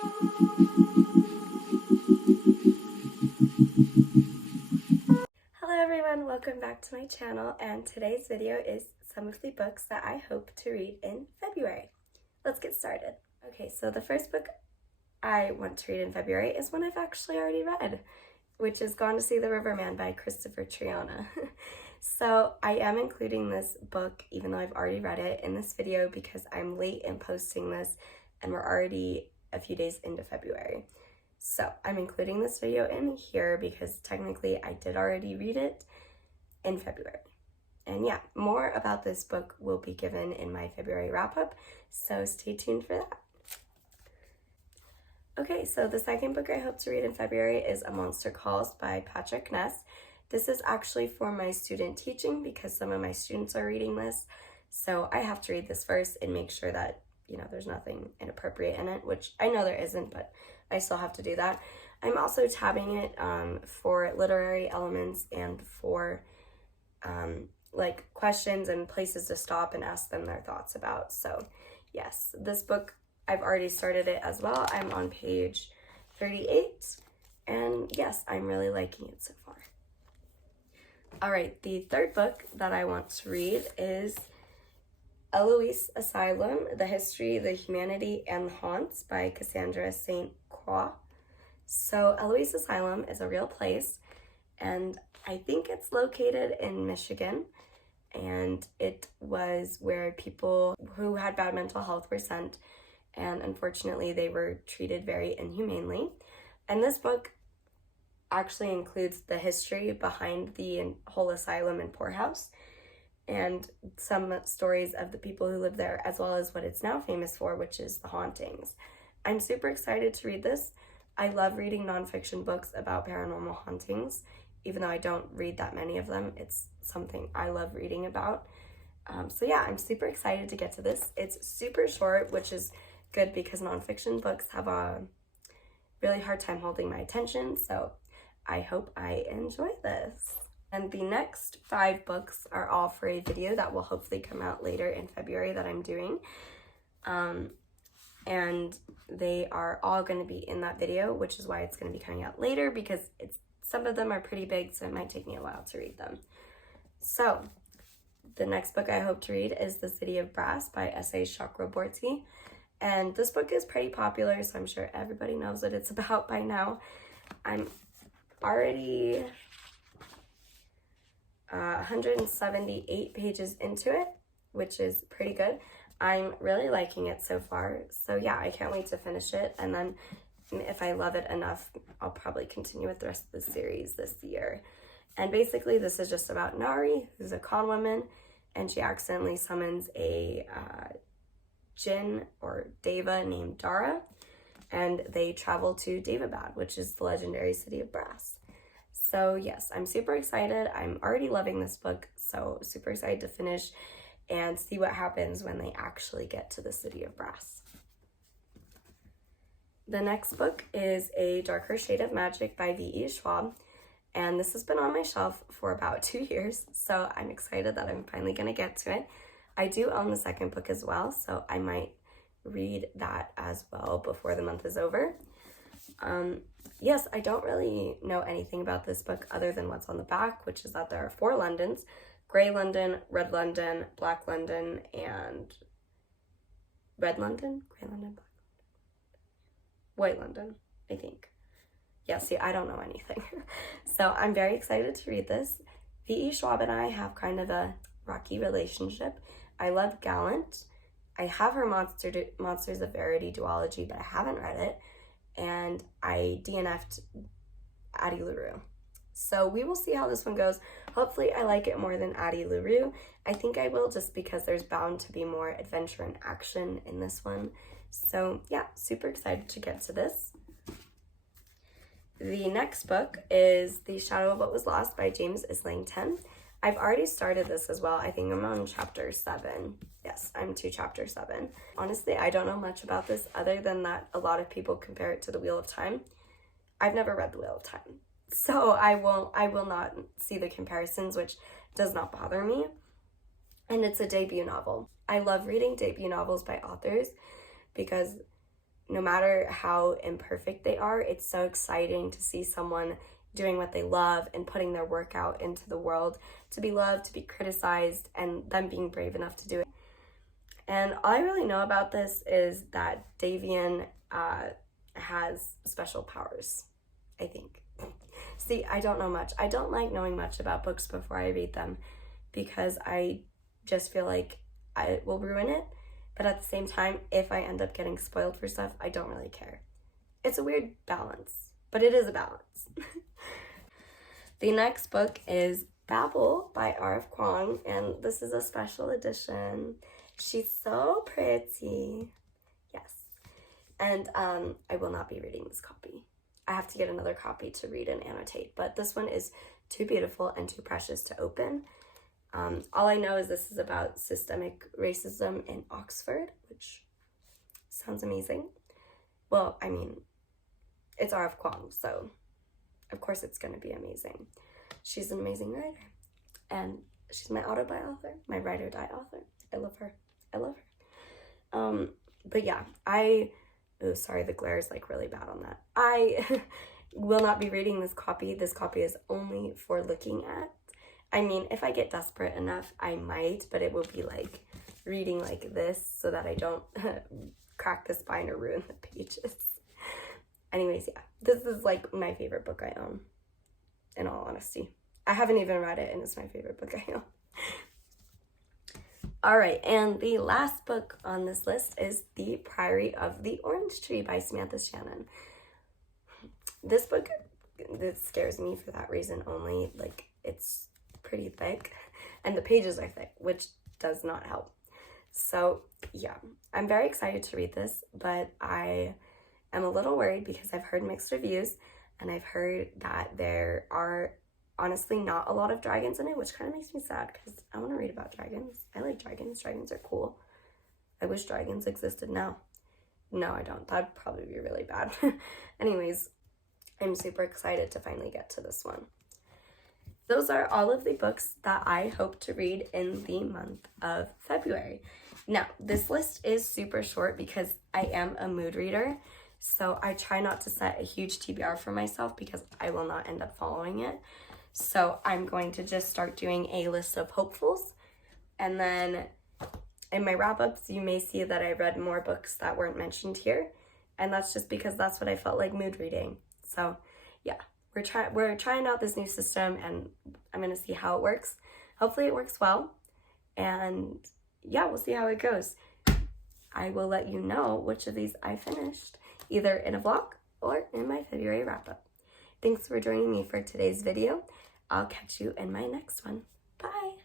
Hello everyone, welcome back to my channel, and today's video is some of the books that I hope to read in February. Let's get started. Okay, so the first book I want to read in February is one I've actually already read, which is Gone to See the Riverman by Christopher Triana. So I am including this book, even though I've already read it, in this video because I'm late in posting this and we're already a few days into February. So I'm including this video in here because technically I did already read it in February. And yeah, more about this book will be given in my February wrap-up, so stay tuned for that. Okay, so the second book I hope to read in February is A Monster Calls by Patrick Ness. This is actually for my student teaching because some of my students are reading this, so I have to read this first and make sure that, you know, there's nothing inappropriate in it, which I know there isn't, but I still have to do that. I'm also tabbing it for literary elements and for like questions and places to stop and ask them their thoughts about. So yes, this book, I've already started it as well. I'm on page 38, and yes, I'm really liking it so far. All right, the third book that I want to read is Eloise Asylum, The History, the Humanity, and the Haunts by Cassandra St. Croix. So Eloise Asylum is a real place, and I think it's located in Michigan, and it was where people who had bad mental health were sent, and unfortunately they were treated very inhumanely. And this book actually includes the history behind the whole asylum and poorhouse, and some stories of the people who live there, as well as what it's now famous for, which is the hauntings. I'm super excited to read this. I love reading nonfiction books about paranormal hauntings, even though I don't read that many of them. It's something I love reading about. So yeah, I'm super excited to get to this. It's super short, which is good because nonfiction books have a really hard time holding my attention, so I hope I enjoy this. And the next 5 books are all for a video that will hopefully come out later in February that I'm doing. And they are all going to be in that video, which is why it's going to be coming out later, because some of them are pretty big, so it might take me a while to read them. So the next book I hope to read is The City of Brass by S.A. Chakraborty. And this book is pretty popular, so I'm sure everybody knows what it's about by now. I'm already 178 pages into it, which is pretty good. I'm really liking it so far, so yeah, I can't wait to finish it, and then if I love it enough, I'll probably continue with the rest of the series this year. And basically this is just about Nari, who's a con woman, and she accidentally summons a Jinn or Deva named Dara, and they travel to Davabad, which is the legendary city of brass. So yes, I'm super excited. I'm already loving this book, so super excited to finish and see what happens when they actually get to the city of brass. The next book is A Darker Shade of Magic by V.E. Schwab, and this has been on my shelf for about 2 years, so I'm excited that I'm finally going to get to it. I do own the second book as well, so I might read that as well before the month is over. Yes, I don't really know anything about this book other than what's on the back, which is that there are 4 Londons: Grey London, Red London, Black London, and Red London? Grey London, Black London, White London, I think. Yeah, see, I don't know anything. So I'm very excited to read this. V.E. Schwab and I have kind of a rocky relationship. I love Gallant. I have her Monsters of Verity duology, but I haven't read it. And I DNF'd Addie LaRue. So we will see how this one goes. Hopefully I like it more than Addie LaRue. I think I will, just because there's bound to be more adventure and action in this one. So yeah, super excited to get to this. The next book is The Shadow of What Was Lost by James Islington. I've already started this as well. I think I'm on chapter 7. Yes, I'm to chapter 7. Honestly, I don't know much about this other than that a lot of people compare it to The Wheel of Time. I've never read The Wheel of Time, so I will not see the comparisons, which does not bother me. And it's a debut novel. I love reading debut novels by authors because no matter how imperfect they are, it's so exciting to see someone doing what they love and putting their work out into the world to be loved, to be criticized, and them being brave enough to do it. And all I really know about this is that Davian has special powers, I think. See, I don't know much. I don't like knowing much about books before I read them because I just feel like I will ruin it. But at the same time, if I end up getting spoiled for stuff, I don't really care. It's a weird balance, but it is a balance. The next book is Babel by R.F. Kuang, and this is a special edition. She's so pretty. Yes. And I will not be reading this copy. I have to get another copy to read and annotate, but this one is too beautiful and too precious to open. All I know is this is about systemic racism in Oxford, which sounds amazing. Well, I mean, it's R.F. Kuang, so of course it's going to be amazing. She's an amazing writer, and she's my auto-buy author, my ride-or-die author. I love her. I love her. But yeah, oh, sorry, the glare is like really bad on that. I will not be reading this copy. This copy is only for looking at. I mean, if I get desperate enough, I might, but it will be like reading like this so that I don't crack the spine or ruin the pages. Anyways, yeah, this is like my favorite book I own, in all honesty. I haven't even read it, and it's my favorite book I own. All right, and the last book on this list is The Priory of the Orange Tree by Samantha Shannon. This book, it scares me for that reason only. Like, it's pretty thick, and the pages are thick, which does not help. So, yeah, I'm very excited to read this, but I am a little worried because I've heard mixed reviews, and I've heard that there are honestly not a lot of dragons in it, which kind of makes me sad because I want to read about dragons. I like dragons. Dragons are cool. I wish dragons existed now. No, I don't. That'd probably be really bad. Anyways, I'm super excited to finally get to this one. Those are all of the books that I hope to read in the month of February. Now, this list is super short because I am a mood reader, so I try not to set a huge TBR for myself because I will not end up following it. So I'm going to just start doing a list of hopefuls, and then in my wrap-ups, you may see that I read more books that weren't mentioned here, and that's just because that's what I felt like mood reading. So yeah, we're trying out this new system, and I'm gonna see how it works. Hopefully it works well, and yeah, we'll see how it goes. I will let you know which of these I finished, either in a vlog or in my February wrap-up. Thanks for joining me for today's video. I'll catch you in my next one. Bye!